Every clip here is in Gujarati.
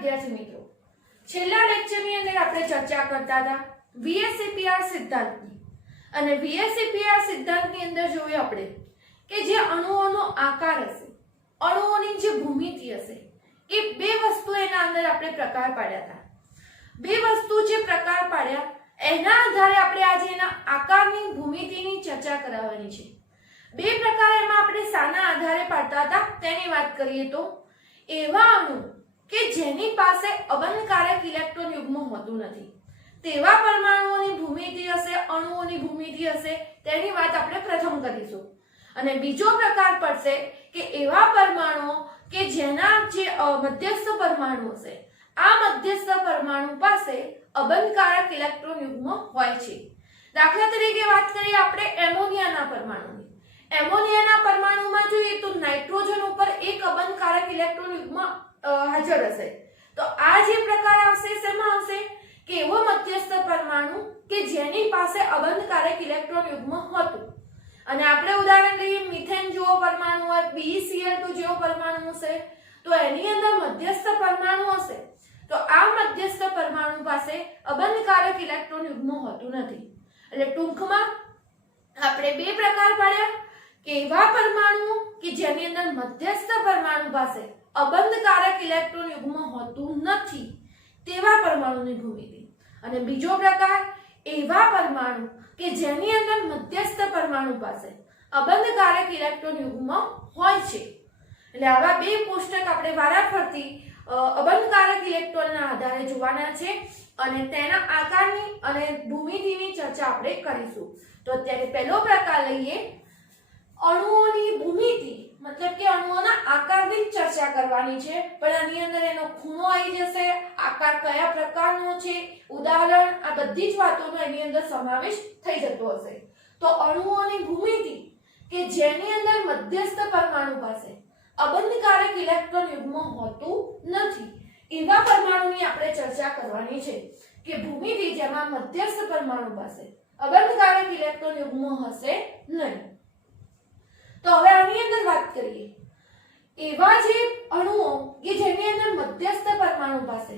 વિદ્યાર્થી મિત્રો, છેલ્લા લેક્ચરની અંદર આપણે ચર્ચા કરતા હતા VSEPR સિદ્ધાંતની અને VSEPR સિદ્ધાંતની અંદર જોયું આપણે કે જે અણુઓનો આકાર હશે, અણુઓની જે ભૂમિતિ હશે, એ બે વસ્તુ એના અંદર આપણે પ્રકાર પાડ્યા હતા. બે વસ્તુ જે પ્રકાર પાડ્યા એના આધારે આપણે આજે એના આકારની ભૂમિતિની ચર્ચા કરાવવાની છે. બે પ્રકાર એમાં આપણે શાના આધારે પાડતા હતા તેની વાત કરીએ તો એવા અણુ કે જેની પાસે અબંધકારક ઇલેક્ટ્રોન યુગ્મ હોતું નથી તેવા પરમાણુઓની ભૂમિતિ હશે, અણુઓની ભૂમિતિ હશે, તેની વાત આપણે પ્રથમ કરીશું. અને બીજો પ્રકાર પડશે કે એવા પરમાણુઓ કે જેના જે મધ્યસ્થ પરમાણુ હશે, આ મધ્યસ્થ પરમાણુ પાસે અબંધકારક ઇલેક્ટ્રોન યુગ્મ હોય છે. દાખલા તરીકે વાત કરીએ આપણે એમોનિયાના પરમાણુની. એમોનિયાના પરમાણુમાં જોઈએ તો નાઇટ્રોજન ઉપર એક અબંધકારક ઇલેક્ટ્રોન યુગ્મ હાજર હશે. તો આ જે પ્રકાર આવશે શેમાં આવશે કે એવો મધ્યસ્થ પરમાણુ કે જેની પાસે અબંધકારક ઇલેક્ટ્રોન યુગ્મ હતું. અને આપણે ઉદાહરણ લઈએ મિથેન જેવો પરમાણુ હોય, BeCl2 જેવો પરમાણુ હશે, તો એની અંદર મધ્યસ્થ પરમાણુ હશે તો આ મધ્યસ્થ પરમાણુ પાસે અબંધકારક ઇલેક્ટ્રોન યુગ્મ હોતું નથી. એટલે ટૂંકમાં આપણે બે પ્રકાર પાડ્યા કે એવા પરમાણુ કે જેની અંદર મધ્યસ્થ પરમાણુ પાસે અબંધકારક ઇલેક્ટ્રોન યુગ્મ હોતું નથી તેવા પરમાણુની ભૂમિતિ, અને બીજો પ્રકાર એવા પરમાણુ કે જેની અંદર મધ્યસ્થ પરમાણુ પાસે અબંધકારક ઇલેક્ટ્રોન યુગ્મ હોય છે. એટલે આવા બે કોષ્ટક આપણે વારાફરતી અબંધકારક ઇલેક્ટ્રોનના આધારે જોવાના છે અને તેના આકારની અને ભૂમિતિની ચર્ચા આપણે કરીશું. તો અત્યારે પહેલો પ્રકાર લઈએ અણુઓની ભૂમિતિ, મતલબ કે અણુઓના આકારની ચર્ચા કરવાની છે, પણ આની અંદર એનો ખૂણો આવી જશે, આકાર કયા પ્રકારનો છે, ઉદાહરણ, આ બધી જ વાતોનો એની અંદર સમાવેશ થઈ જતો હશે. તો અણુઓની ભૂમિતિ કે જેની અંદર મધ્યસ્થ પરમાણુ પાસે અબંધકારક ઇલેક્ટ્રોન યુગ્મ હોતું નથી એવા પરમાણુની આપણે ચર્ચા કરવાની છે કે ભૂમિતિ જેમાં મધ્યસ્થ પરમાણુ પાસે અબંધકારક ઇલેક્ટ્રોન યુગ્મ હશે નહીં. તો હવે આની અંદર વાત કરીએ એવા જે અણુઓ કે જેની અંદર મધ્યસ્થ પરમાણુ પાસે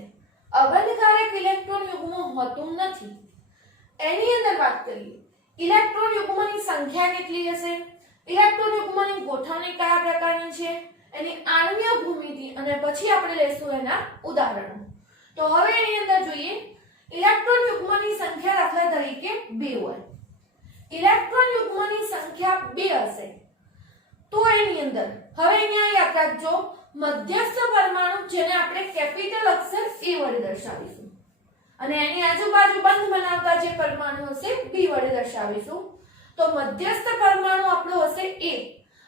અબંધકારક ઇલેક્ટ્રોન યુગ્મ હોતું નથી એની અંદર વાત કરીએ. ઇલેક્ટ્રોન યુગ્મની સંખ્યા કેટલી હશે, ઇલેક્ટ્રોન યુગ્મની ગોઠવણી કયા પ્રકારની છે, એની આણ્વીય ભૂમિતિ, અને પછી આપણે લેશું એના ઉદાહરણો. તો હવે એની અંદર જોઈએ ઇલેક્ટ્રોન યુગ્મની સંખ્યા દાખલા તરીકે 2 હોય, ઇલેક્ટ્રોન યુગ્મની સંખ્યા 2 હશે તો એની અંદર હવે અહીંયા યાદ રાખજો મધ્યસ્થ પરમાણુ જેને આપણે કેપિટલ અક્ષર A વડે દર્શાવીશું અને એની આજુબાજુ બંધ બનાવતા જે પરમાણુ હશે B વડે દર્શાવીશું. તો મધ્યસ્થ પરમાણુ આપણો હશે A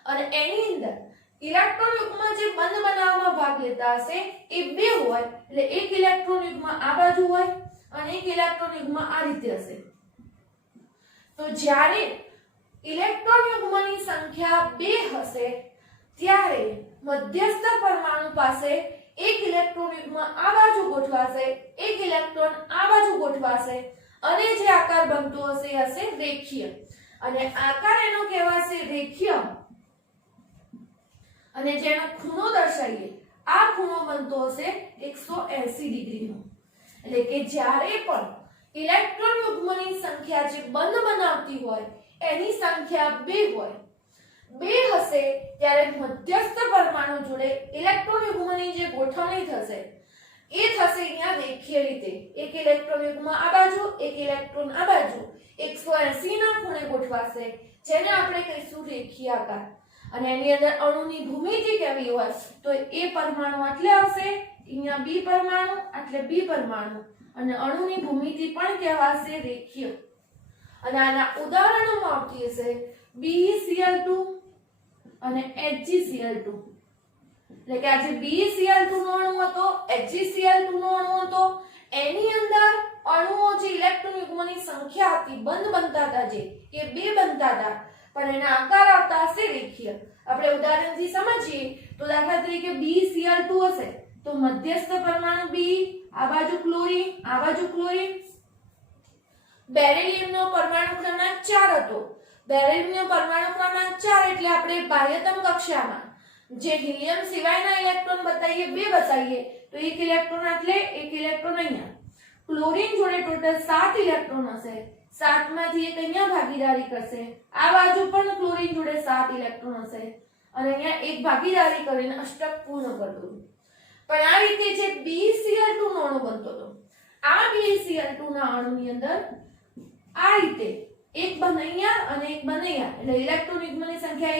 અને એની અંદર ઇલેક્ટ્રોન યુગ્મ જે બંધ બનાવવામાં ભાગ લેતા હશે એ 2 હોય, એટલે એક ઇલેક્ટ્રોન યુગ્મ આ બાજુ હોય અને એક ઇલેક્ટ્રોન યુગ્મ આ રીતે હશે. તો જ્યારે ઇલેક્ટ્રોન યુગ્મની સંખ્યા 2 હશે ત્યારે મધ્યસ્થ પરમાણુ પાસે એક ઇલેક્ટ્રોન યુગ્મ આ બાજુ ગોઠવાશે, એક ઇલેક્ટ્રોન આ બાજુ ગોઠવાશે અને જે આકાર બનતો હશે એ હશે રેખીય, અને આકાર એનો કહેવાશે રેખીય, અને જેનો ખૂણો દર્શાવીએ આ ખૂણો બનતો હશે 180 ડિગ્રીનો. એટલે કે જ્યારે પણ ઇલેક્ટ્રોન યુગ્મની સંખ્યા જે બંધ બનાવતી હોય એની સંખ્યા 2 હોય, 2 હશે ત્યારે મધ્યસ્થ પરમાણુ જોડે ઇલેક્ટ્રોન યુગ્મની જે ગોઠવણી થશે એ થશે અહીંયા રેખીય રીતે. એક ઇલેક્ટ્રોન યુગ્મ આ બાજુ, એક ઇલેક્ટ્રોન આ બાજુ 180 ના ખૂણે ગોઠવાશે, જેને આપણે કહીશું રેખીય આકાર. અને એની અંદર અણુની ભૂમિતિ કેવી હોય તો એ પરમાણુ આટલે આવશે, અહીંયા B પરમાણુ એટલે B પરમાણુ, અને અણુની ભૂમિતિ પણ કહેવાશે રેખીય. અને આના ઉદાહરણોમાં આવતી હશે BeCl2 અને HgCl2. એટલે કે આ જે BeCl2 નો અણુ હતો, HgCl2 નો અણુ હતો, એની અંદર અણુઓ જે ઇલેક્ટ્રોન યુગ્મની સંખ્યા હતી બંધ બનતા હતા જે એ 2 બનતા હતા, પણ એના આકાર આવતા હશે રેખીય. આપણે ઉદાહરણથી સમજીએ તો દાખલા તરીકે BeCl2 હશે તો મધ્યસ્થ પરમાણુ B, આ બાજુ ક્લોરીન, આ બાજુ ક્લોરીન. બેરિલિયમનો પરમાણુ ક્રમાંક 4 હતો, બેરિલિયમનો પરમાણુ ક્રમાંક 4 એટલે આપણે બાહ્યતમ કક્ષામાં જે હિલિયમ સિવાયના ઇલેક્ટ્રોન બતાવીએ બે બતાવીએ તો એક ઇલેક્ટ્રોન એટલે એક ઇલેક્ટ્રોન અહીંયા. ક્લોરીન જોડે ટોટલ 7 ઇલેક્ટ્રોન હશે. 7 માંથી એક અહીંયા ભાગીદારી કરશે. આ બાજુ પણ ક્લોરીન જોડે 7 ઇલેક્ટ્રોન હશે અને અહીંયા એક ભાગીદારી કરીને અષ્ટક પૂર્ણ કરી દઉં. પણ આ રીતે જે BeCl2 નો અણુ બનતો હતો, આ BeCl2 ના અણુની અંદર આ રીતે એક બન અહીંયા અને એક બન અહીંયા, એટલે ઇલેક્ટ્રોન યુગ્મની સંખ્યા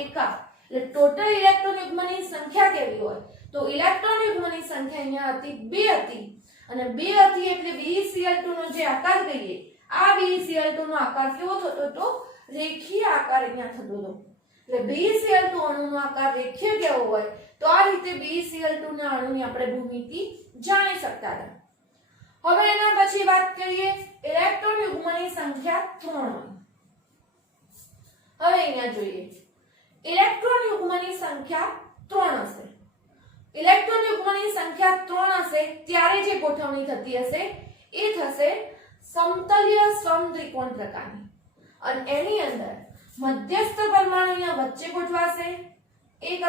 એક આ એટલે ટોટલ ઇલેક્ટ્રોન યુગ્મની સંખ્યા કેવી હોય તો ઇલેક્ટ્રોન યુગ્મની સંખ્યા અહીંયા હતી 2 હતી અને 2 હતી એટલે BeCl2 નો જે આકાર કહીએ આ BeCl2 નો આકાર કેવો થતો તો રેખીય આકાર અહીંયા થતો હતો. એટલે BeCl2 અણુનો આકાર રેખીય કેવો હોય તો આ રીતે BeCl2 ના અણુની આપણે ભૂમિતિ જાણી શકતા હતા. હવે એના પછી વાત કરીએ ઇલેક્ટ્રોન યુગ્મની સંખ્યા 3 હોય. હવે અહીંયા જોઈએ ઇલેક્ટ્રોન યુગ્મની સંખ્યા 3 હશે. ઇલેક્ટ્રોન યુગ્મની સંખ્યા 3 હશે ત્યારે જે ગોઠવણી થતી હશે એ થશે સમતલીય સમત્રિકોણ પ્રકારની અને એની અંદર મધ્યસ્થ પરમાણુ અહીંયા વચ્ચે ગોઠવાશે. એક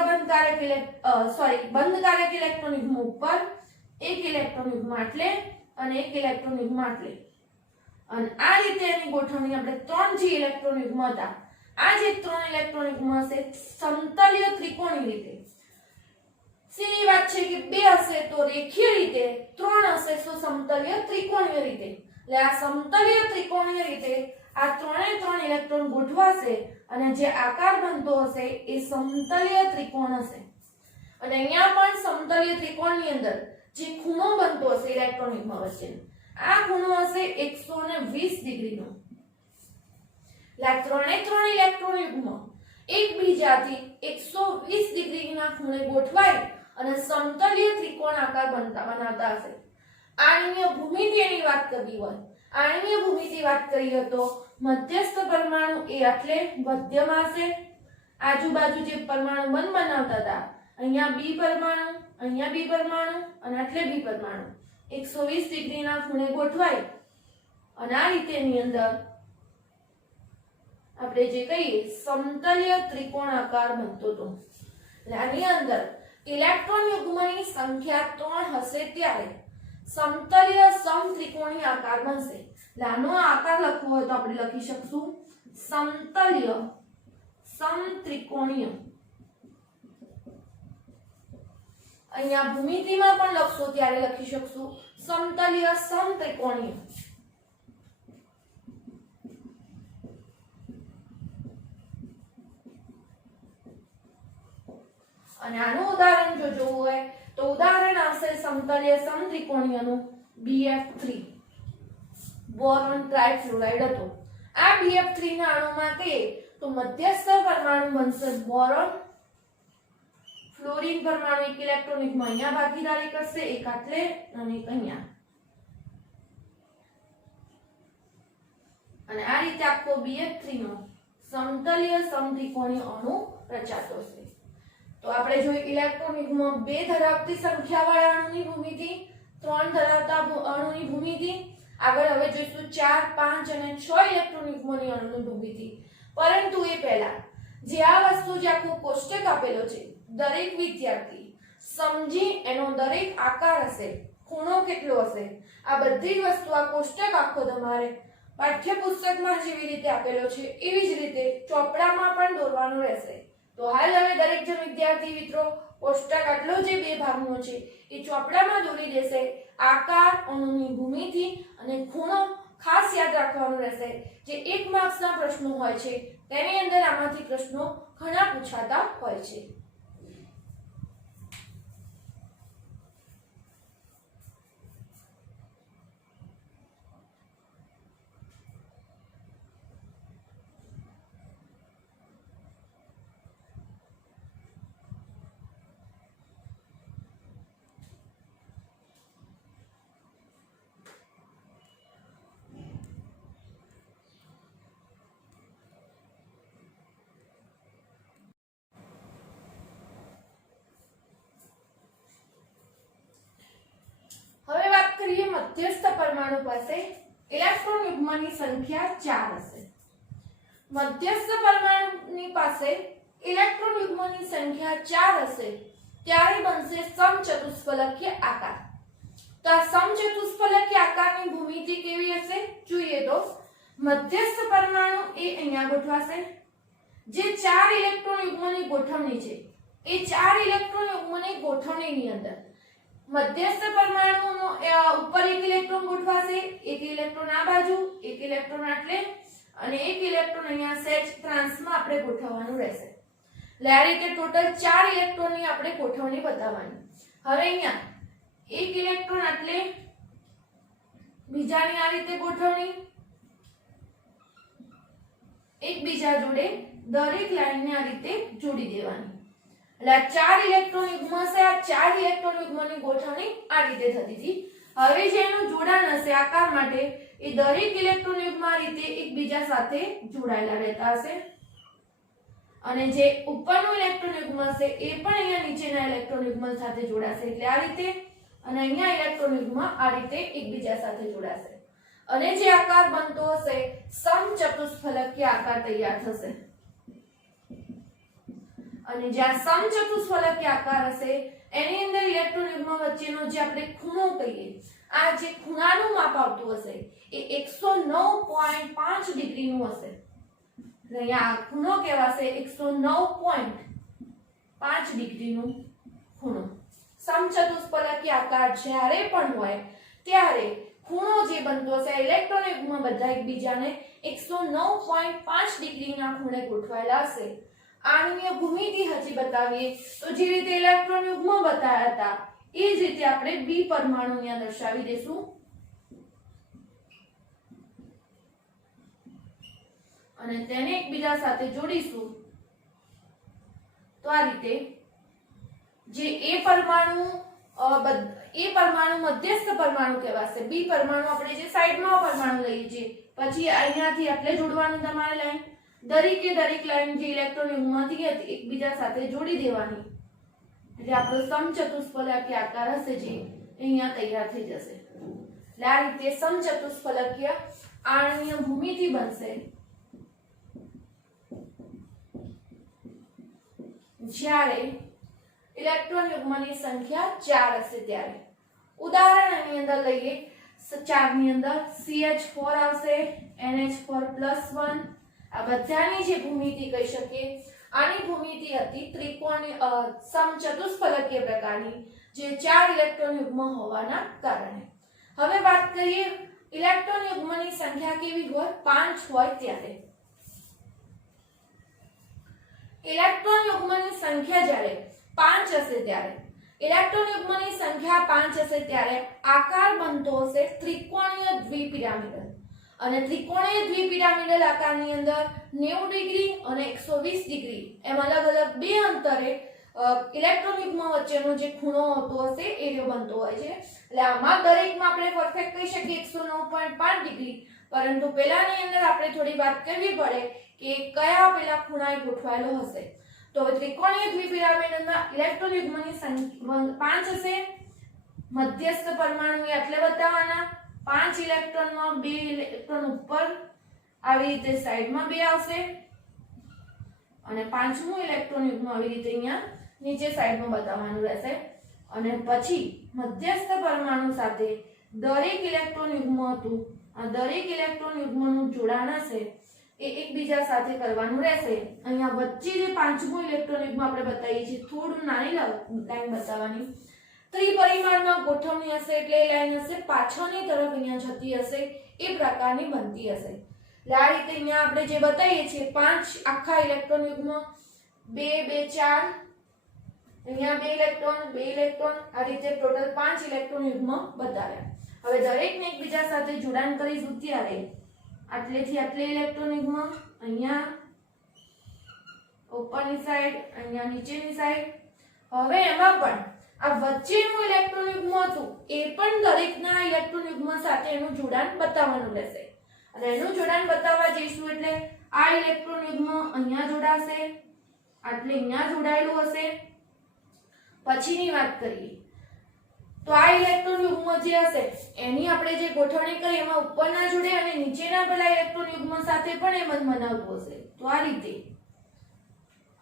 બંધકારક ઇલેક્ટ્રોન યુગ્મ ઉપર, એક ઇલેક્ટ્રોન યુગ્મ આટલે અને એક ઇલેક્ટ્રોન યુગ્મ આટલે અને આ રીતે એની ગોઠવણી આપણે 3 જે ઇલેક્ટ્રોન યુગ્મ હતા આ જે 3 ઇલેક્ટ્રોન યુગ્મ હશે સમતલીય ત્રિકોણી રીતે. સીધી વાત છે કે 2 હશે તો રેખીય રીતે, 3 હશે તો સમતલીય ત્રિકોણીય રીતે. એટલે આ સમતલીય ત્રિકોણીય રીતે આ 3 ઇલેક્ટ્રોન ગોઠવાશે અને જે આકાર બનતો હશે એ સમતલીય ત્રિકોણ હશે. અને અહીંયા પણ સમતલીય ત્રિકોણની અંદર જે ખૂણો બનતો હશે ઇલેક્ટ્રોન યુગ્મ વચ્ચે આ ખૂણો હશે 120 ડિગ્રીનો. એટલે 3 ઇલેક્ટ્રોન યુગ્મ એકબીજાથી 120 ડિગ્રીના ખૂણે ગોઠવાય અને સમતલીય ત્રિકોણ આકાર બનાવતા હશે. આણીય ભૂમિતિની વાત કરવી હોય, આણીય ભૂમિતિ વાત કરીએ તો મધ્યસ્થ પરમાણુ એ એટલે મધ્યમાં હશે. આજુબાજુ જે પરમાણુ બનાવતા હતા અહીંયા B પરમાણુ, અહીંયા B પરમાણુ અને આટલે B પરમાણુ 120 ડિગ્રીના ખૂણે ગોઠવાય અને આ રીતેની અંદર આપણે જે કહીએ સમતલીય ત્રિકોણ આકાર બનતો હતો. એટલે આની અંદર ઇલેક્ટ્રોન યુગ્મની સંખ્યા 3 હશે ત્યારે સમતલીય સમત્રિકોણી આકાર બનશે. એટલે આનો આકાર લખવો હોય તો આપણે લખી શકશું સમતલીય સમત્રિકોણીય. અહીંયા ભૂમિતિમાં પણ લખશો ત્યારે લખી શકશું સમતલીય સમત્રિકોણીય. અને આનું ઉદાહરણ જો જોવું હોય તો ઉદાહરણ આવશે સમતલીય સમત્રિકોણીયનું BF3 બોરોન ટ્રાઇફ્લોરાઇડ હતો. આ BF3 ના અણુમાં કહીએ તો મધ્યસ્થ પરમાણુ બનશે બોરોન, ફ્લોરીન પરમાણુ એક ઇલેક્ટ્રોન યુગ્મ અહીંયા ભાગીદારી કરશે, એક આટલે અને એક અહીંયા. અને આ રીતે આખો BF3 નો સમતલીય સમત્રિકોણીય અણુ રચાતો છે. તો આપણે જોઈ ઇલેક્ટ્રોન યુગ્મ 2 ધરાવતી સંખ્યાવાળા અણુની ભૂમિતિ, 3 ધરાવતા અણુની ભૂમિતિ. આગળ હવે જોઈશું 4, 5 અને 6 ઇલેક્ટ્રોન યુગ્મની અણુની ભૂમિતિ. પરંતુ એ પહેલા જે આ વસ્તુ જે આખો કોષ્ટક આપેલો છે દરેક વિદ્યાર્થી સમજી એનો દરેક આકાર હશે, ખૂણો કેટલો હશે, આ બધી જ વસ્તુ આ કોષ્ટક આખો તમારે પાઠ્યપુસ્તકમાં જેવી રીતે આપેલો છે એવી જ રીતે ચોપડામાં પણ દોરવાનું રહેશે. તો હાલ હવે દરેક જણ વિદ્યાર્થી મિત્રો કોષ્ટક આટલો જે 2 ભાગનો છે એ ચોપડામાં દોરી દેશે. આકાર, અણુની ભૂમિતિ અને ખૂણો ખાસ યાદ રાખવાનું રહેશે. જે 1 માર્ક્સના પ્રશ્નો હોય છે તેની અંદર આમાંથી પ્રશ્નો ઘણા પૂછાતા હોય છે. મધ્યસ્થ પરમાણુ પાસે ઇલેક્ટ્રોન યુગ્મની સંખ્યા 4 હશે. મધ્યસ્થ પરમાણુની પાસે ઇલેક્ટ્રોન યુગ્મની સંખ્યા 4 હશે ત્યારે બનશે સમચતુષ્ફલકીય આકાર। તો આ સમચતુષ્ફલકીય આકારની ભૂમિતિ કેવી હશે જોઈએ તો મધ્યસ્થ પરમાણુ એ અહીંયા ગોઠવાશે। જે 4 ઇલેક્ટ્રોન યુગ્મની ગોઠવણી છે એ 4 ઇલેક્ટ્રોન યુગ્મની ગોઠવણીની અંદર મધ્યસ્થ પરમાણુનો ઉપર એક ઇલેક્ટ્રોન ગોઠવાશે, એક ઇલેક્ટ્રોન આ બાજુ, એક ઇલેક્ટ્રોન આટલે અને એક ઇલેક્ટ્રોન અહીંયા સેજ ત્રાંસમાં આપણે ગોઠવવાનું રહેશે। એટલે આ રીતે ટોટલ 4 ઇલેક્ટ્રોનની આપણે ગોઠવણી બતાવવાની। હવે અહીંયા એક ઇલેક્ટ્રોન આટલે, બીજાની આ રીતે ગોઠવણી, એકબીજા જોડે દરેક લાઈનને આ રીતે જોડી દેવાની। એટલે આ 4 ઇલેક્ટ્રોન યુગ્મ હશે, આ 4 ઇલેક્ટ્રોન યુગ્મની ગોઠવણી આ રીતે થતી હતી। હવે જે એનું જોડાણ હશે આકાર માટે એ દરેક ઇલેક્ટ્રોન યુગ્મ આ રીતે એકબીજા સાથે જોડાયેલા રહેતા હશે અને જે ઉપરનું ઇલેક્ટ્રોન યુગ્મ હશે એ પણ અહીંયા નીચેના ઇલેક્ટ્રોન યુગ્મ સાથે જોડાશે। એટલે આ રીતે અને અહીંયા ઇલેક્ટ્રોન યુગ્મ આ રીતે એકબીજા સાથે જોડાશે અને જે આકાર બનતો હશે સમચતુષ્ફલકીય આકાર તૈયાર થશે। અને જ્યાં સમચતુષ્ફલકીય આકાર હશે એની અંદર ઇલેક્ટ્રોન યુગ્મ વચ્ચેનો જે આપણે ખૂણો કહીએ, આ જે ખૂણાનું માપ આવતું હશે એ 109.5 ડિગ્રીનું હશે। અહીંયા ખૂણો કહેવાશે 109.5 ડિગ્રીનું ખૂણો। સમચતુષ્ફલકીય આકાર જ્યારે પણ હોય ત્યારે ખૂણો જે બનતો હશે ઇલેક્ટ્રોન યુગ્મ બધા એકબીજાને 109.5 ડિગ્રીના ખૂણે ગોઠવાયેલા હશે। આની ભૂમિતિ હજી બતાવીએ તો જે રીતે ઇલેક્ટ્રોન યુગ્મ બતાવ્યા હતા એ જ રીતે આપણે બી પરમાણુ અહીંયા દર્શાવી દેશું અને તેને એકબીજા સાથે જોડીશું। તો આ રીતે જે એ પરમાણુ મધ્યસ્થ પરમાણુ કહેવાશે, બી પરમાણુ આપણે જે સાઈડમાં પરમાણુ લઈએ છીએ પછી અહીંયાથી એટલે જોડવાનું તમારે લાઈન, દરેકે દરેક લાઈન જે ઇલેક્ટ્રોન યુગ્મથી હતી એકબીજા સાથે જોડી દેવાની। એટલે આપણો સમચતુષ્ફલકીય આકાર હશે જે અહીંયા તૈયાર થઈ જશે। એટલે આ રીતે સમચતુષ્ફલકીય આણ્વીય ભૂમિતિ બનશે જ્યારે ઇલેક્ટ્રોન યુગ્મની સંખ્યા 4 હશે ત્યારે। ઉદાહરણ આની અંદર લઈએ, 4 ની અંદર CH4 આવશે, NH4+1 આ બધાની જે ભૂમિતિ કહી શકીએ આની ભૂમિતિ હતી ત્રિકોણીય સમચતુષ્ફલકીય પ્રકારની જે 4 ઇલેક્ટ્રોન યુગ્મ હોવાના કારણે। હવે વાત કરીએ ઇલેક્ટ્રોન યુગ્મની સંખ્યા કેવી હોય, 5 હોય ત્યારે। ઇલેક્ટ્રોન યુગ્મની સંખ્યા જ્યારે 5 હશે ત્યારે ઇલેક્ટ્રોન યુગ્મની સંખ્યા 5 હશે ત્યારે આકાર બનતો હશે ત્રિકોણીય દ્વિપિરામિડલ અને ત્રિકોણીય દ્વિપિરામિડલ આકારની અંદર 90 ડિગ્રી અને 120 ડિગ્રી એમ અલગ અલગ બે અંતરે ઇલેક્ટ્રોન યુગ્મ વચ્ચેનો જે ખૂણો હોતો હશે એ બનતો હોય છે। એટલે આમાં દરેકમાં આપણે પરફેક્ટ કહી શકીએ 109.5 ડિગ્રી, પરંતુ પહેલાની અંદર આપણે થોડી વાત કરવી પડે કે કયા પેલા ખૂણાએ ગોઠવાયેલો હશે। તો ત્રિકોણીય દ્વિપિરામિડલના ઇલેક્ટ્રોન યુગ્મની સંખ્યા 5 હશે, મધ્યસ્થ પરમાણુ એટલે બતાવવાના, 5 ઇલેક્ટ્રોનમાં 2 ઇલેક્ટ્રોન ઉપર આવી રીતે સાઈડમાં 2 આવશે અને પાંચમું ઇલેક્ટ્રોન યુગ્મ આવી રીતે અહીંયા નીચે સાઈડમાં બતાવવાનું રહેશે અને પછી મધ્યસ્થ પરમાણુ સાથે દરેક ઇલેક્ટ્રોન યુગ્મ હતું આ દરેક ઇલેક્ટ્રોન યુગ્મનું જોડાણ હશે એ એકબીજા સાથે કરવાનું રહેશે। અહીંયા વચ્ચે જે પાંચમું ઇલેક્ટ્રોન યુગ્મ આપણે બતાવીએ છીએ થોડું નાની લાઈન બતાવવાની, ત્રિપરિમાણમાં ગોઠવણી હશે એટલે એ લાઈન હશે પાછળની તરફ અહીંયા જતી હશે એ પ્રકારની બનતી હશે। એટલે આ રીતે અહીંયા આપણે જે બતાવીએ છીએ 5 આખા ઇલેક્ટ્રોન યુગ્મ 2 2 4 અહીંયા 2 ઇલેક્ટ્રોન આ રીતે ટોટલ 5 ઇલેક્ટ્રોન યુગ્મ બતાવ્યા। હવે દરેકને એકબીજા સાથે જોડાણ કરીશું ત્યારે આટલેથી આટલે ઇલેક્ટ્રોન યુગ્મ અહીંયા ઉપરની સાઈડ અહીંયા નીચેની સાઈડ। હવે એમાં પણ આ વચ્ચેનું ઇલેક્ટ્રોન યુગ્મ હતું એ પણ દરેકના ઇલેક્ટ્રોન યુગ્મ સાથે એનું જોડાણ બતાવવાનું રહેશે અને એનું જોડાણ બતાવવા જઈશું એટલે આ ઇલેક્ટ્રોન યુગ્મ અહીંયા જોડાશે, આટલે અહીંયા જોડાયેલું હશે। પછીની વાત કરીએ તો આ ઇલેક્ટ્રોન યુગ્મ જે હશે એની આપણે જે ગોઠવણી કરી એમાં ઉપરના જોડે અને નીચેના પેલા ઇલેક્ટ્રોન યુગ્મ સાથે પણ એમ જ બનાવતું હશે। તો આ રીતે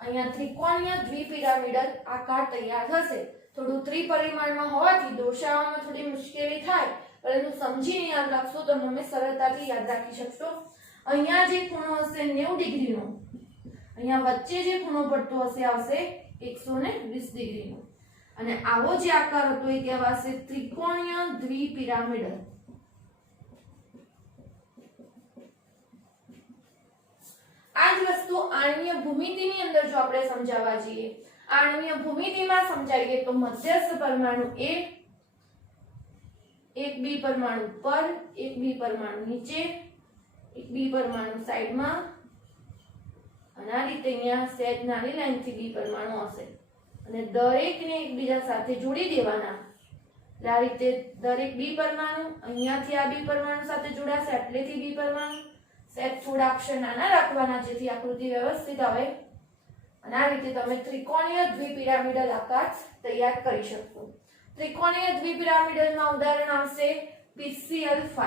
અહીંયા ત્રિકોણીય દ્વિપિરામિડલ આકાર તૈયાર થશે. થોડું ત્રિપરિમાણમાં હોવાથી દર્શાવવામાં થોડી મુશ્કેલી થાય, પરંતુ સમજીને યાદ રાખશો તો તમે સરળતાથી યાદ રાખી શકશો. અહીંયા જે ખૂણો હશે 90 ડિગ્રીનો, અહીંયા વચ્ચે જે ખૂણો પડતો હશે આવશે 120 ડિગ્રીનો, અને આવો જે આકાર હતો એ કહેવાશે ત્રિકોણીય દ્વિપિરામિડલ. આ જ વસ્તુ આણ્વીય ભૂમિતિની અંદર જો આપણે સમજાવવા જઈએ, આણ્વીય ભૂમિતિમાં સમજાવીએ તો મધ્યસ્થ પરમાણુ A, એક બી પરમાણુ પર, એક બી પરમાણુ નીચે, એક બી પરમાણુ સાઈડમાં, અને આ રીતે અહીંયા સહેજ નાની લાઈનથી બી પરમાણુ હશે, અને દરેકને એકબીજા સાથે જોડી દેવાના. આ રીતે દરેક બી પરમાણુ અહીંયાથી આ બી પરમાણુ સાથે જોડાશે, એટલેથી બી પરમાણુ સહેજ થોડા અક્ષર નાના રાખવાના જેથી આકૃતિ વ્યવસ્થિત આવે, અને આ રીતે તમે ત્રિકોણીય દ્વિપિરામિડલ આકાર તૈયાર કરી શકશો. ત્રિકોણીય દ્વિપિરામિડલમાં ઉદાહરણ આવશે PCl5,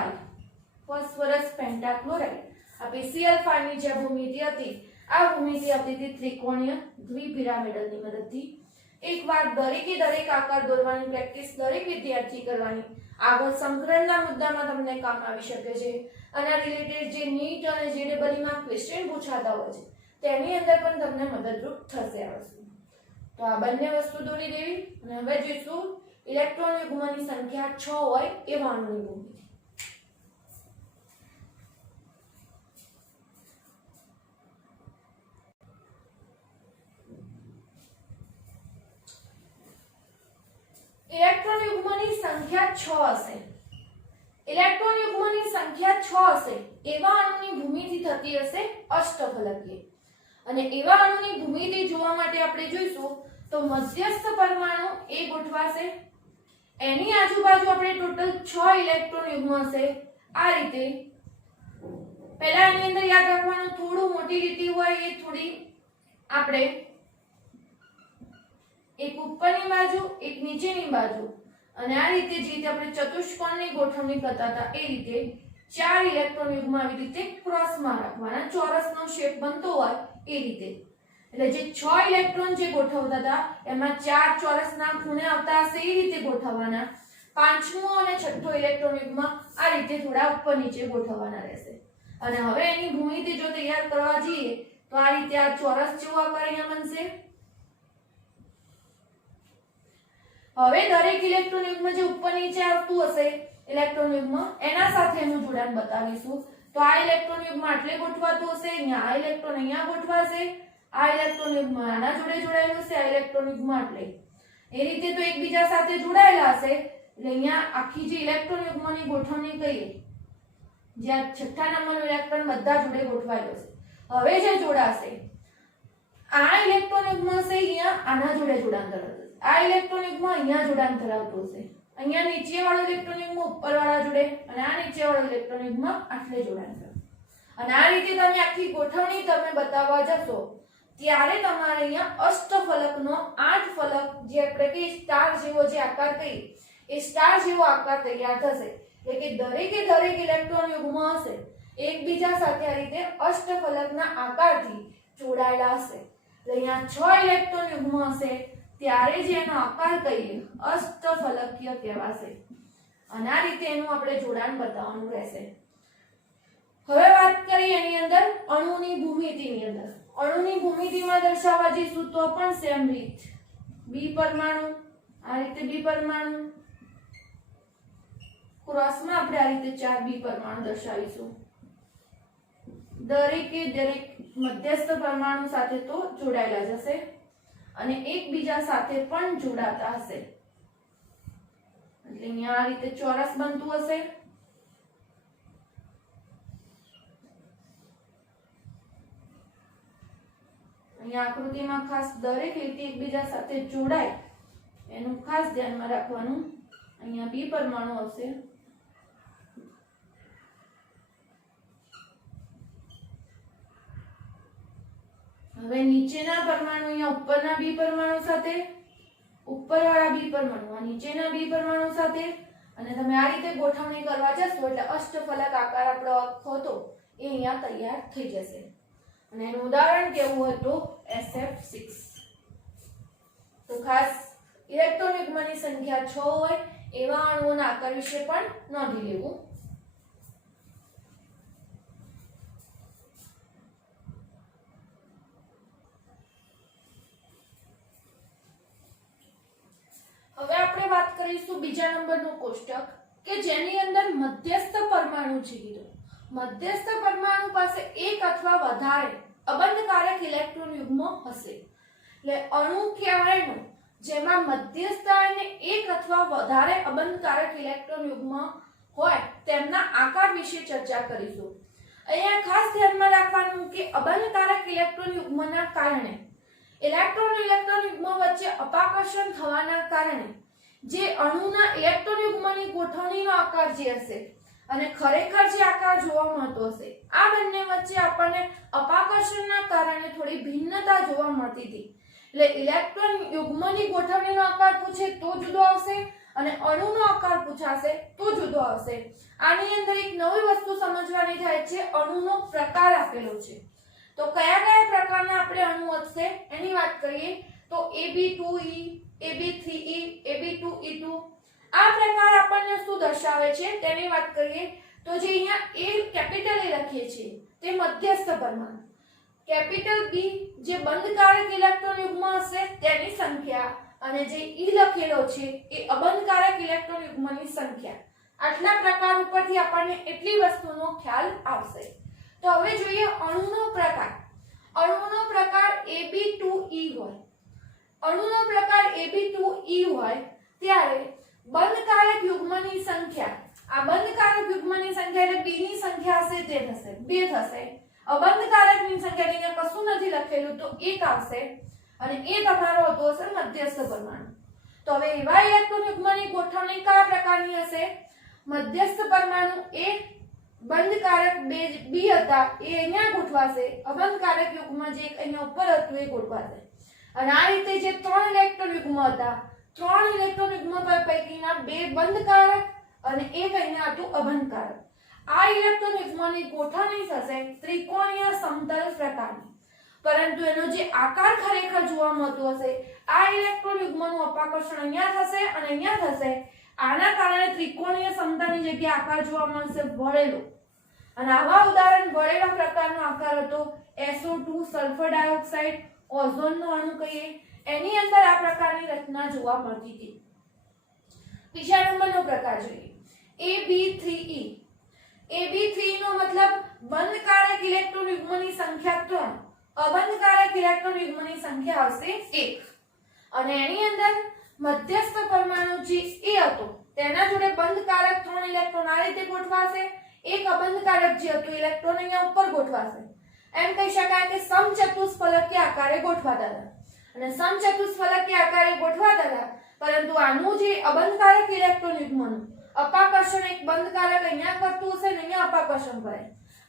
ફોસ્ફરસ પેન્ટાક્લોરાઇડ. આ PCl5 ની જે ભૂમિતિ હતી, આ ભૂમિતિ હતી ત્રિકોણીય દ્વિપિરામિડલની મદદથી. એકવાર દરેક આકાર દોરવાની પ્રેક્ટિસ દરેક વિદ્યાર્થી કરવાની. આગળ સંકલનના મુદ્દામાં તમને કામ આવી શકે છે. આના રિલેટેડ જે નીટ અને JEE માં ક્વેશ્ચન પૂછાતા હોય છે તેની અંદર પણ તમને મદદરૂપ થશે આ વસ્તુ. તો આ બંને વસ્તુ દોરી દેવી. અને હવે જોઈશું ઇલેક્ટ્રોન યુગ્મની સંખ્યા 6 હોય એવા અણુની ભૂમિતિ. ઇલેક્ટ્રોન યુગ્મની સંખ્યા 6 હશે. ઇલેક્ટ્રોન યુગ્મની સંખ્યા 6 હશે એવા અણુની ભૂમિતિ થતી હશે અષ્ટફલકીય. અને એવા અણુની ભૂમિતિ જોવા માટે આપણે જોઈશું તો મધ્યસ્થ પરમાણુ A ગોઠવાશે, એની આજુબાજુ આપણે ટોટલ 6 ઇલેક્ટ્રોન યુગ્મ હશે. આ રીતે પહેલા એની અંદર યાદ રાખવાનું, થોડું મોટી લીટી હોય એ થોડી આપણે એક ઉપરની બાજુ એક નીચેની બાજુ, અને આ રીતે જે રીતે આપણે ચતુષ્કોણની ગોઠવણી કરતા હતા એ રીતે 4 ઇલેક્ટ્રોન યુગ્મ આવી રીતે ક્રોસમાં રાખવાના, ચોરસનો શેપ બનતો હોય એ રીતે. એટલે જે 6 ઇલેક્ટ્રોન જે ગોઠવતા હતા એમાં 4 ચોરસના ખૂણે આવતા હશે એ રીતે ગોઠવવાના. પાંચમો અને છઠ્ઠો ઇલેક્ટ્રોન યુગ્મ આ રીતે થોડા ઉપર નીચે ગોઠવવાના રહેશે. અને હવે એની ભૂમિતિ જો તૈયાર કરવા જઈએ તો આ રીતે આ ચોરસ જેવો આકાર અહીંયા બનશે. હવે દરેક ઇલેક્ટ્રોન યુગ્મ જે ઉપર નીચે આવતું હશે ઇલેક્ટ્રોન યુગ્મ એના સાથે એનું જોડાણ બતાવીશું. તો આ ઇલેક્ટ્રોન યુગ્મ આટલે ગોઠવાતું હશે, અહીંયા આ ઇલેક્ટ્રોન અહીંયા ગોઠવાશે, આ ઇલેક્ટ્રોન યુગ્મ આના જોડે જોડાયેલું હશે, આ ઇલેક્ટ્રોન યુગ્મ આટલે. એ રીતે તો એકબીજા સાથે જોડાયેલા હશે. એટલે અહીંયા આખી જે ઇલેક્ટ્રોન યુગ્મની ગોઠવણી કહીએ, જ્યાં છઠ્ઠા નંબરનો ઇલેક્ટ્રોન બધા જોડે ગોઠવાયેલો છે. હવે જે જોડાશે આ ઇલેક્ટ્રોન યુગ્મ હશે અહીંયા આના જોડે જોડાણ ધરાવશે, આ ઇલેક્ટ્રોન યુગ્મ અહીંયા જોડાણ ધરાવતું હશે, અહીંયા નીચે વાળો ઇલેક્ટ્રોન યુગ્મ ઉપર વાળા જોડે, અને આ નીચે વાળો ઇલેક્ટ્રોન યુગ્મ આટલે જોડાણ ધરાવશે. અને આ રીતે તમે આખી ગોઠવણી તમે બતાવવા જશો ત્યારે તમારે અહીંયા અષ્ટફલકનો 8 ફલક જે આપણે કે સ્ટાર જેવો જે આકાર કહીએ એ સ્ટાર જેવો આકાર તૈયાર થશે. એટલે કે દરેક ઇલેક્ટ્રોન યુગ્મ હશે એકબીજા સાથે આ રીતે અષ્ટફલકના આકારથી જોડાયેલા હશે. એટલે અહીંયા 6 ઇલેક્ટ્રોન યુગ્મ હશે ત્યારે જે એનો આકાર કહીએ અષ્ટફલકીય કહેવાશે. અને આ રીતે એનું આપણે જોડાણ બતાવવાનું રહેશે. હવે વાત કરીએ એની અંદર અણુની ભૂમિતિની અંદર. અણુની ભૂમિતિમાં દર્શાવવા જઈશું તો પણ સેમ રીત. બી પરમાણુ આ રીતે બી પરમાણુ ક્રોસમાં આપણે આ રીતે 4 બી પરમાણુ દર્શાવીશું. દરેક મધ્યસ્થ પરમાણુ સાથે તો જોડાયેલા જ હશે અને એકબીજા સાથે પણ જોડાતા હશે. એટલે અહીંયા આ રીતે ચોરસ બનતું હશે. અહીંયા આકૃતિમાં ખાસ દરેક લીટી એકબીજા સાથે જોડાય એનું ખાસ ધ્યાનમાં રાખવાનું. અહીંયા બી પરમાણુ હશે, હવે નીચેના પરમાણુ અહીંયા ઉપરના બી પરમાણુ સાથે, ઉપરવાળા બી પરમાણુ આ નીચેના બી પરમાણુ સાથે, અને તમે આ રીતે ગોઠવણી કરવા જશો એટલે અષ્ટફલક આકાર આપણો આખો હતો એ અહીંયા તૈયાર થઈ જશે. અને એનું ઉદાહરણ કેવું હતું SF6. તો ખાસ ઇલેક્ટ્રોન યુગ્મની સંખ્યા 6 હોય એવા અણુઓના આકાર વિશે પણ નોંધી લેવું. હવે આપણે વાત કરીશું બીજા નંબરનું કોષ્ટક કે જેની અંદર મધ્યસ્થ પરમાણુ છે. કીધું મધ્યસ્થ પરમાણુ પાસે એક અથવા વધારે અબંધકારક ઇલેક્ટ્રોન યુગ્મ હશે. એટલે અણુ કહેવાયનો જેમાં મધ્યસ્થ અને એક અથવા વધારે અબંધકારક ઇલેક્ટ્રોન યુગ્મ હોય તેમના આકાર વિશે ચર્ચા કરીશું. અહીંયા ખાસ ધ્યાનમાં રાખવાનું કે અબંધકારક ઇલેક્ટ્રોન યુગ્મના કારણે ઇલેક્ટ્રોન યુગ્મ વચ્ચે અપાકર્ષણ થવાના કારણે જે અણુના ઇલેક્ટ્રોન યુગ્મની ગોઠવણીનો આકાર જે હશે અને ખરેખર જે આકાર જોવા મળતો હશે આ બંને વચ્ચે આપણને અપાકર્ષણના કારણે થોડી ભિન્નતા જોવા મળતી હતી. એટલે ઇલેક્ટ્રોન યુગ્મની ગોઠવણીનો આકાર પૂછે તો જુદો આવશે અને અણુનો આકાર પૂછાશે તો જુદો આવશે. આની અંદર એક નવી વસ્તુ સમજવાની થાય છે, અણુનો પ્રકાર આપેલો છે. તો કયા કયા પ્રકારના આપણે અણુ હશે એની વાત કરીએ તો Ab2e, Ab3e, Ab2e2 આ પ્રકાર આપણને શું દર્શાવે છે તેની વાત કરીએ તો જે અહીંયા A કેપિટલ A લખીએ છીએ તે મધ્યસ્થ પરમાણુ, કેપિટલ B જે બંધકારક ઇલેક્ટ્રોન યુગ્મ હશે તેની સંખ્યા અને જે E લખેલો છે એ અબંધકારક ઇલેક્ટ્રોન યુગ્મની સંખ્યા. આટલા પ્રકાર ઉપરથી આપણને એટલી વસ્તુનો ખ્યાલ આવશે. તો હવે જોઈએ અણુનો પ્રકાર. અણુનો પ્રકાર Ab2e હોય. અણુનો પ્રકાર Ab2e હોય ત્યારે બંધકારક યુગ્મની સંખ્યા, આ બંધકારક યુગ્મની સંખ્યા એટલે B ની સંખ્યા હશે તે થશે 2 થશે. અબંધકારકની સંખ્યા અહીંયા કશું નથી લખેલું તો 1 આવશે અને એ તમારો હતો હશે મધ્યસ્થ પરમાણુ. તો હવે એવા ઇલેક્ટ્રોન યુગ્મની ગોઠવણી કયા પ્રકારની હશે? મધ્યસ્થ પરમાણુ A બંધકારક B હતા એ અહીંયા ગોઠવાશે, અબંધકારક યુગ્મ જે અહીંયા ઉપર હતું એ ગોઠવાશે. અને આ રીતે જે 3 ઇલેક્ટ્રોન યુગ્મ હતા, 3 ઇલેક્ટ્રોન યુગ્મ પૈકીના 2 બંધકારક અને એક અહીંયા હતું અબંધકારક. આ ઇલેક્ટ્રોન યુગ્મની ગોઠવણી થશે ત્રિકોણીય સમતલ પ્રકારની. પરંતુ એનો જે આકાર ખરેખર જોવા મળતો હશે આ ઇલેક્ટ્રોન યુગ્મનું અપાકર્ષણ અહીંયા થશે અને અહીંયા થશે. આના કારણે ત્રિકોણીય સમતલની જગ્યાએ આકાર જોવા મળશે વળેલો. અને આવા ઉદાહરણ વળેલા પ્રકારનો આકાર હતો SO2 સલ્ફર ડાયોક્સાઇડ, ઓઝોનનો અણુ કહીએ એની અંદર આ પ્રકારની રચના જોવા મળતી હતી. બીજા નંબરનો પ્રકાર જોઈએ Ab3e. Ab3e નો મતલબ બંધકારક ઇલેક્ટ્રોન યુગ્મની સંખ્યા 3, અબંધકારક ઇલેક્ટ્રોન યુગ્મની સંખ્યા આવશે 1 અને એની અંદર મધ્યસ્થ પરમાણુ જે A હતો તેના જોડે બંધકારક 3 ઇલેક્ટ્રોન આ રીતે ગોઠવાશે, એક અબંધકારક જે હતું ઇલેક્ટ્રોન અહીંયા ઉપર ગોઠવાશે. એમ કહી શકાય કે સમચતુષ્ફલકીય આકારે ગોઠવાતા હતા. અને સમચતુષ્ફલકીય આકારે ગોઠવાતા હતા પરંતુ આનું જે અબંધકારક ઇલેક્ટ્રોન યુગ્મનું અપાકર્ષણ એક બંધકારક અહીંયા કરતું હશે ને અહીંયા અપાકર્ષણ કરે.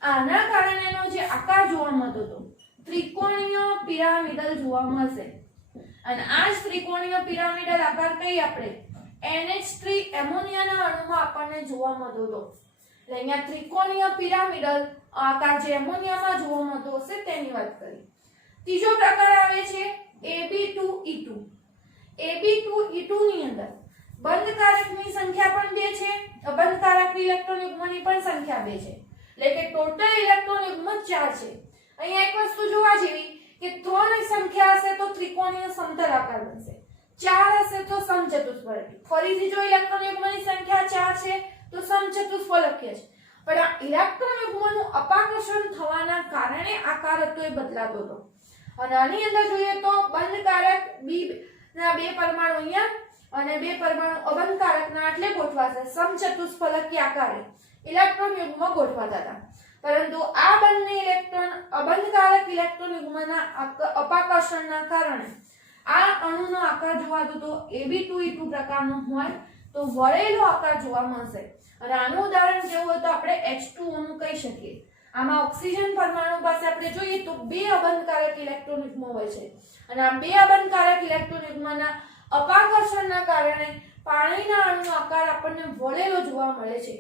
આના કારણે એનો જે આકાર જોવા મળતો હતો ત્રિકોણીય પિરામિડલ જોવા મળશે. અને આ જ ત્રિકોણીય પિરામિડલ આકાર કઈ આપણે NH3 એમોનિયાના અણુમાં આપણને જોવા મળતો હતો. એટલે અહીંયા ત્રિકોણીય પિરામિડલ આકાર જે એમોનિયામાં જોવા મળતો હશે તેની વાત કરી. ત્રીજો પ્રકાર આવે છે Ab2e2. Ab2e2 ની અંદર બંધકારકની સંખ્યા પણ 2 છે, અબંધકારક ઇલેક્ટ્રોન યુગ્મની પણ સંખ્યા 2 છે. એટલે કે ટોટલ ઇલેક્ટ્રોન યુગ્મ 4 છે. અહીંયા એક વસ્તુ જોવા જેવી કે 3 સંખ્યા હશે તો ત્રિકોણીય સમતલ આકાર બનશે, 4 હશે તો સમચતુષ્ફલક. ફરીથી જો ઇલેક્ટ્રોન યુગ્મની સંખ્યા 4 છે તો સમચતુષ્ફલકીય છે. પણ આ ઇલેક્ટ્રોન યુગ્મનું અપાકર્ષણ થવાના કારણે આકાર હતો એ બદલાતો હતો. અને આની અંદર જોઈએ તો બંધકારક B ના 2 પરમાણુ અહીંયા અને 2 પરમાણુ અબંધકારકના એટલે ગોઠવાશે સમચતુષ્ફલકીય આકારે ઇલેક્ટ્રોન યુગ્મ ગોઠવાતા હતા. પરંતુ આ બંને ઇલેક્ટ્રોન અબંધકારક ઇલેક્ટ્રોન યુગ્મના અપાકર્ષણના કારણે આ અણુનો આકાર જોવાતો તો Ab2e2 પ્રકારનો હોય તો વળેલો આકાર જોવા મળશે. અને આનું ઉદાહરણ જેવું હોય તો આપણે H2O નું કહી શકીએ. આમાં ઓક્સિજન પરમાણુ પાસે આપણે જોઈએ તો 2 અબંધકારક ઇલેક્ટ્રોન યુગ્મ હોય છે અને આ 2 અબંધકારક ઇલેક્ટ્રોન યુગ્મના અપાકર્ષણના કારણે પાણીના અણુનો આકાર આપણને વળેલો જોવા મળે છે.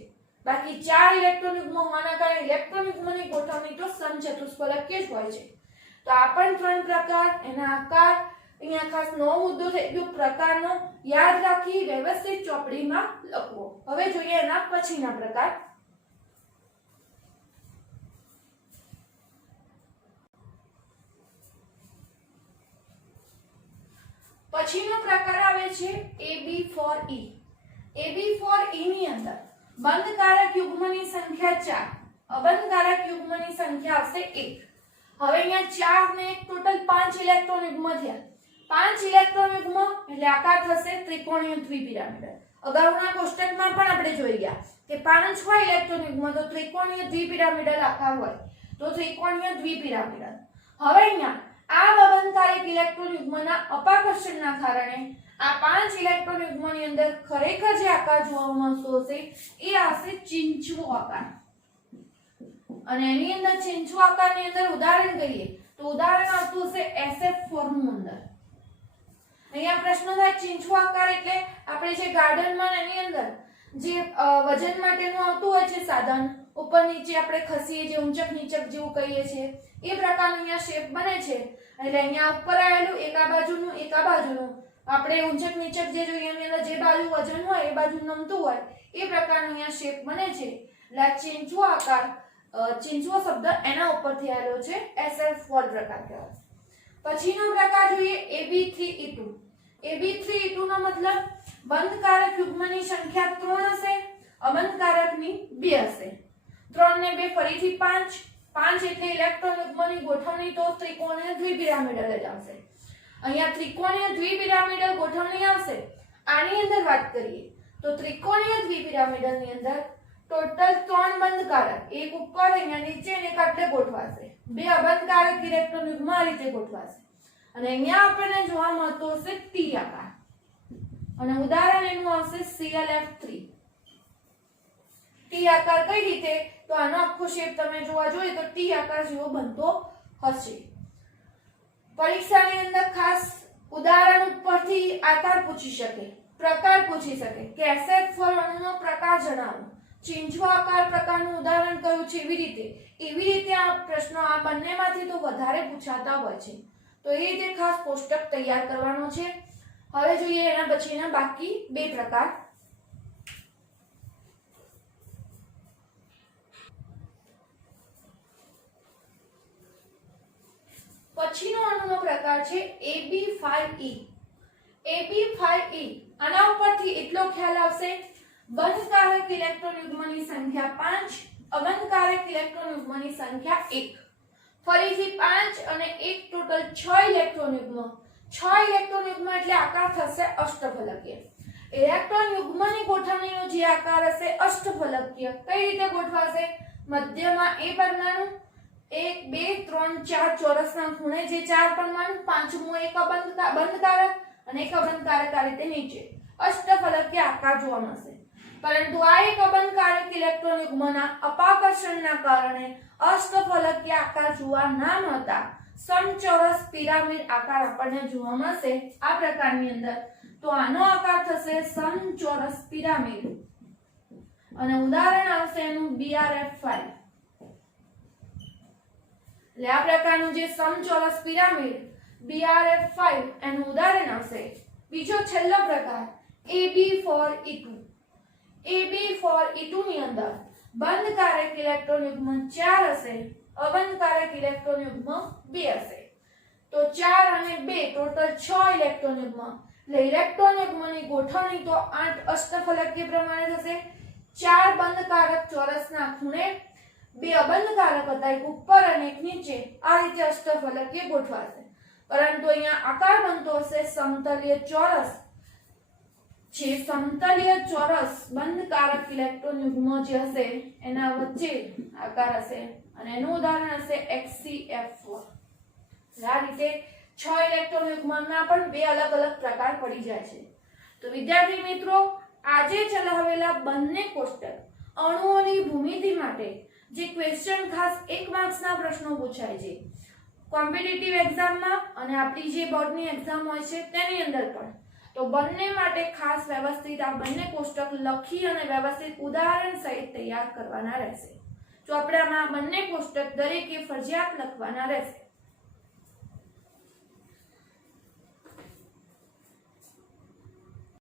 બાકી 4 ઇલેક્ટ્રોન યુગ્મ હોવાના કારણે ઇલેક્ટ્રોન યુગ્મની ગોઠવણી તો સમચતુષ્ફલકીય જ હોય છે। તો આ પણ 3 પ્રકાર, એના આકાર, અહીંયા ખાસ નવો મુદ્દો થઈ ગયો પ્રકારનો, યાદ રાખી વ્યવસ્થિત ચોપડીમાં લખવો। હવે જોઈએ એના પછીના પ્રકાર। પછીનો પ્રકાર આવે છે AB4E। AB4E ની અંદર બંધકારક યુગ્મની સંખ્યા 4, અબંધકારક યુગ્મની સંખ્યા આવશે 1। હવે અહીંયા 4 ને ટોટલ 5 ઇલેક્ટ્રોન યુગ્મ થયા। 5 ઇલેક્ટ્રોન યુગ્મ એટલે આકાર થશે ત્રિકોણીય દ્વિપિરામિડલ। અગાઉના કોષ્ટકમાં પણ આપણે જોઈ ગયા કે 5 હોય ઇલેક્ટ્રોન યુગ્મ તો ત્રિકોણીય દ્વિપિરામિડલ આકાર હોય, તો ત્રિકોણીય દ્વિપિરામિડલ। હવે અહીંયા આ અબંધકારક ઇલેક્ટ્રોન યુગ્મના અપાકર્ષણના કારણે આ 5 ઇલેક્ટ્રોન યુગ્મની અંદર ખરેખર જે આકાર જોવા મળતો હશે એ આવશે ચીંચવો આકાર। અને એની અંદર ચીંચવો આકારની અંદર ઉદાહરણ કહીએ તો ઉદાહરણ આવતું હશે SF4 નું અંદર। અહીંયા પ્રશ્ન થાય ચીંચવો આકાર એટલે આપણે જે ગાર્ડનમાં એની અંદર જે વજન માટેનું આવતું હોય છે સાધન, ઉપર નીચે આપણે ખસીએ જે ઊંચક નીચક જેવું કહીએ છીએ એ પ્રકારનો અહીંયા શેપ બને છે। એટલે અહીંયા ઉપર આવેલું એક આ બાજુનું એક આ બાજુનું આપણે ઊંચક નીચક જે જોઈએ એની અંદર જે બાજુ વજન હોય એ બાજુ નમતું હોય એ પ્રકારનો અહીંયા શેપ બને છે। એટલે આ ચીંચવો આકાર, ચીંચવો શબ્દ એના ઉપરથી આવેલો છે, SF4 પ્રકાર કહેવાય। પછીનો પ્રકાર જોઈએ AB3E2। AB3E2 નો મતલબ બંધકારક યુગ્મની સંખ્યા 3 હશે, અબંધકારકની 2 હશે। 3 ને 2 ફરીથી 5, 5 એટલે ઇલેક્ટ્રોન યુગ્મની ગોઠવણી તો ત્રિકોણીય દ્વિપિરામિડલ જ આવશે। અહીંયા ત્રિકોણીય દ્વિપિરામિડલ ગોઠવણી આવશે। આની અંદર વાત કરીએ તો ત્રિકોણીય દ્વિપિરામિડલની અંદર ટોટલ 3 બંધકારક, એક ઉપર અહીંયા નીચે અને એક આટલે ગોઠવાશે, 2 અબંધકારક ઇલેક્ટ્રોન યુગ્મ આ રીતે ગોઠવાશે। અને અહીંયા આપણને જોવા મળતો હશે T આકાર, અને ઉદાહરણ એનું આવશે ClF3। T આકાર કઈ રીતે, તો આનો આખો શેપ તમે જોવા જોઈએ તો T આકાર જેવો બનતો હશે। પરીક્ષાની અંદર ખાસ ઉદાહરણ ઉપરથી આકાર પૂછી શકે, પ્રકાર પૂછી શકે કે SF4 અણુનો પ્રકાર જણાવો, ચીંચવો આકાર પ્રકારનું ઉદાહરણ કયું છે, એવી રીતે આ પ્રશ્નો આ બંનેમાંથી તો વધારે પૂછાતા હોય છે। તો એ રીતે ખાસ કોષ્ટક તૈયાર કરવાનો છે। હવે જોઈએ એના પછીના બાકી 2 પ્રકાર। પછીનો અણુનો પ્રકાર છે AB5E। AB5E આના ઉપરથી એટલો ખ્યાલ આવશે બંધકારક ઇલેક્ટ્રોન યુગ્મની સંખ્યા 5, અબંધકારક ઇલેક્ટ્રોન યુગ્મની સંખ્યા 1। ફરીથી 5 અને 1 ટોટલ 6 ઇલેક્ટ્રોન યુગ્મ। 6 ઇલેક્ટ્રોન યુગ્મ એટલે આકાર થશે અષ્ટફલકીય। ઇલેક્ટ્રોન યુગ્મની ગોઠવણીનો જે આકાર હશે અષ્ટફલકીય। કઈ રીતે ગોઠવાશે, મધ્યમાં એ પરમાણુ 1 2 3 4 ચોરસના ખૂણે જે 4 પરમાણુ, પાંચમું એક બંધકારક અને એક અબંધકારક આ રીતે નીચે અષ્ટફલકીય આકાર જોવા મળશે। પરંતુ આ એક અબંધકારક ઇલેક્ટ્રોન યુગ્મના અપાકર્ષણના કારણે અષ્ટફલકીય આકાર જોવા ના મળતા સમચોરસ પિરામિડ આકાર આપણને જોવા મળશે આ પ્રકારની અંદર। તો આનો આકાર થશે સમચોરસ પિરામિડ, અને ઉદાહરણ આવશે એનું BRF5। એટલે આ પ્રકારનું જે સમચોરસ પિરામિડ BRF5 એનું ઉદાહરણ આવશે। બીજો છેલ્લો પ્રકાર AB4E2। AB4E2 ની અંદર બંધકારક ઇલેક્ટ્રોન યુગ્મ 4 હશે, અબંધકારક ઇલેક્ટ્રોન યુગ્મ 2 હશે। તો 4 અને 2 ટોટલ 6 ઇલેક્ટ્રોન યુગ્મ। એટલે ઇલેક્ટ્રોન યુગ્મની ગોઠવણી તો 8 અષ્ટફલકીય પ્રમાણે થશે। 4 બંધકારક ચોરસના ખૂણે, 2 અબંધકારક હતા, એક ઉપર અને એક નીચે, આ રીતે અષ્ટફલકીય ગોઠવાશે। પરંતુ અહીંયા આકાર બનતો હશે સમતલીય ચોરસ। જે સમતલીય ચોરસ બંધકારક ઇલેક્ટ્રોન યુગ્મ જે હશે એના વચ્ચે આકાર હશે, અને એનું ઉદાહરણ હશે HCF4। આ રીતે 6 ઇલેક્ટ્રોન યુગ્મના પણ 2 અલગ અલગ પ્રકાર પડી જાય છે। તો વિદ્યાર્થી મિત્રો, આજે ચલાવેલા બંને કોષ્ટક અણુઓની ભૂમિતિ માટે જે ક્વેશ્ચન ખાસ 1 માર્ક્સના પ્રશ્નો પૂછાય છે કોમ્પિટિટિવ એક્ઝામમાં અને આપણી જે બોર્ડની એક્ઝામ હોય છે તેની અંદર પણ, તો બંને માટે ખાસ વ્યવસ્થિત આ બંને કોષ્ટક લખી અને વ્યવસ્થિત ઉદાહરણ સહિત તૈયાર કરવાના રહેશે. જો આપણે આમાં બંને કોષ્ટક દરેકે ફરજિયાત લખવાના રહેશે.